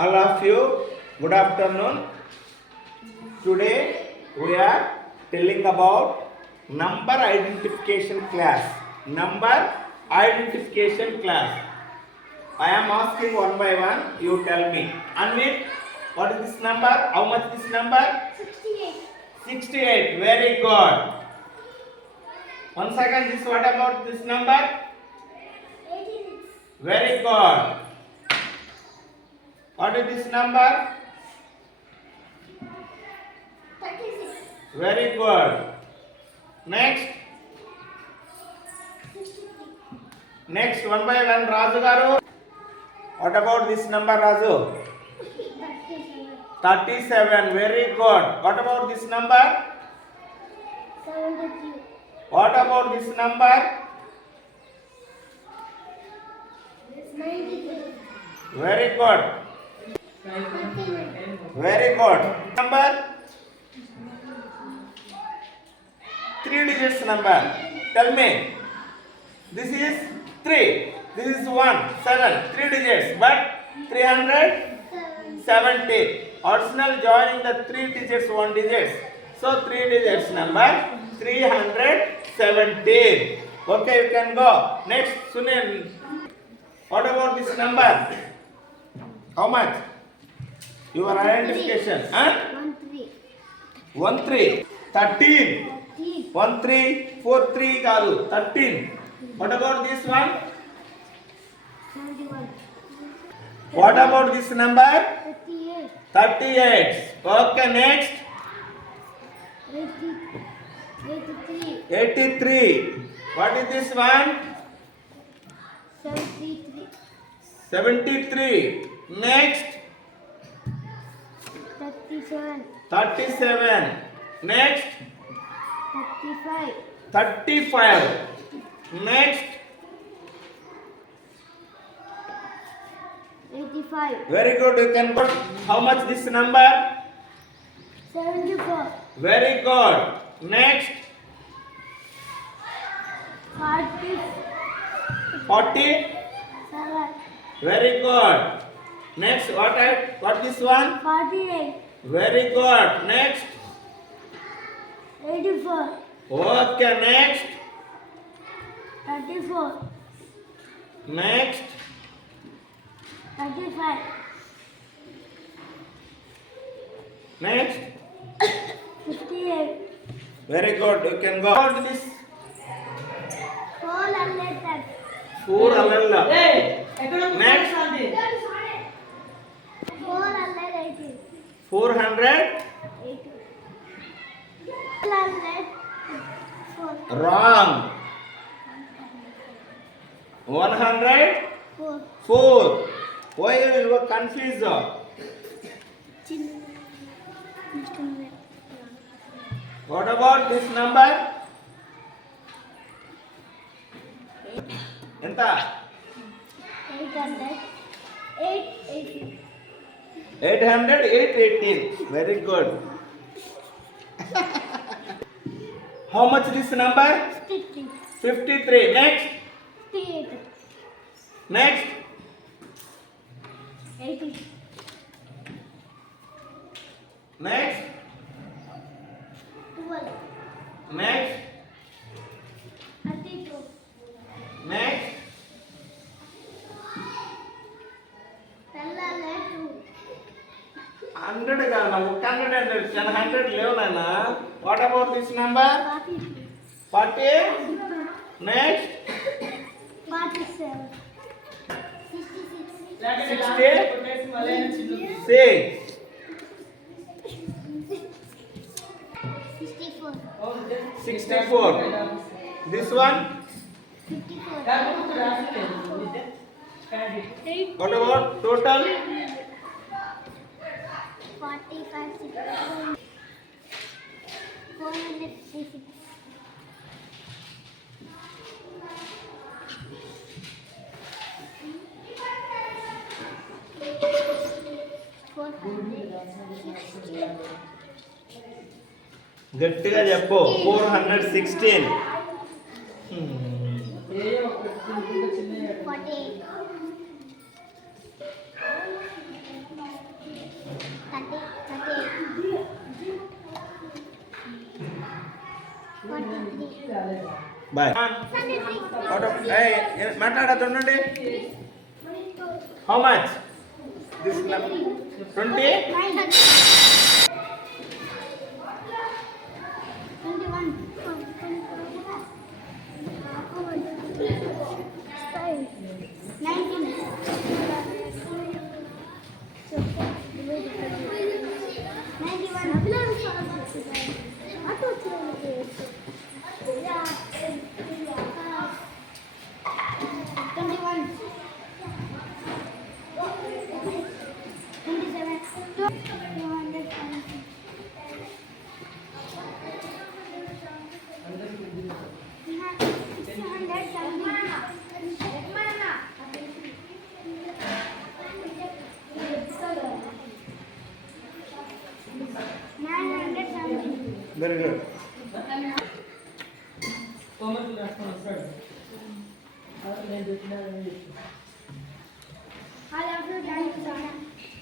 All of you, good afternoon. Today we are telling about number identification class. Number identification class. I am asking one by one. You tell me. Anvit, what is this number? How much this number? 68. 68. Very good. One second. This what about this number? 86. Very good. What is this number? 36. Very good. Next. 63. Next, one by one, Raju garu. What about this number, Raju? 37. 37. Very good. What about this number? 73. What about this number? 93. Very good. 39. Very good. Number? 3 digits number. Tell me. This is 3. This is 1. 7. 3 digits. But 370. Optional joining the 3 digits, 1 digits. So 3 digits number 317. Okay, you can go. Next, Sunil. What about this number? How much? Your identification. Huh? 13. 1 3. 13. 13. 1 3 4 3 kaadu. 13. What about this one? 71. What about this number? 38. 38. Okay, next. 83. 83. What is this one? 73. 73. Next. 37. 37. Next. 35. 35. Next. 85. Very good. You can put how much this number? 74. Very good. Next. 40. 40. 7. Very good. Next. What this one? 48. Very good. Next. 84. Okay. Next. 34. Next. 35. Next. 58. Very good. You can go. What this? 410. 4 alalla. Next. 480. 400. 404. Wrong. 104. 4. Why you were confused? What about this number? Enta? 800. 880. 800, 818. Very good. How much this number? 50. 53. Next. 58. Next. 80. Next. 12. Next. 32. Next. 100 కాదు 100 100 లేవు నాన్న. What about this number? 40. Next. 47. 66. 64. This one? 54. What about total? 45. 456. గట్టిగా చెప్పు. 416. 48. Bye మాట్లాడద్దు ఉండండి. How much this 20 very good. I love you, Daddy.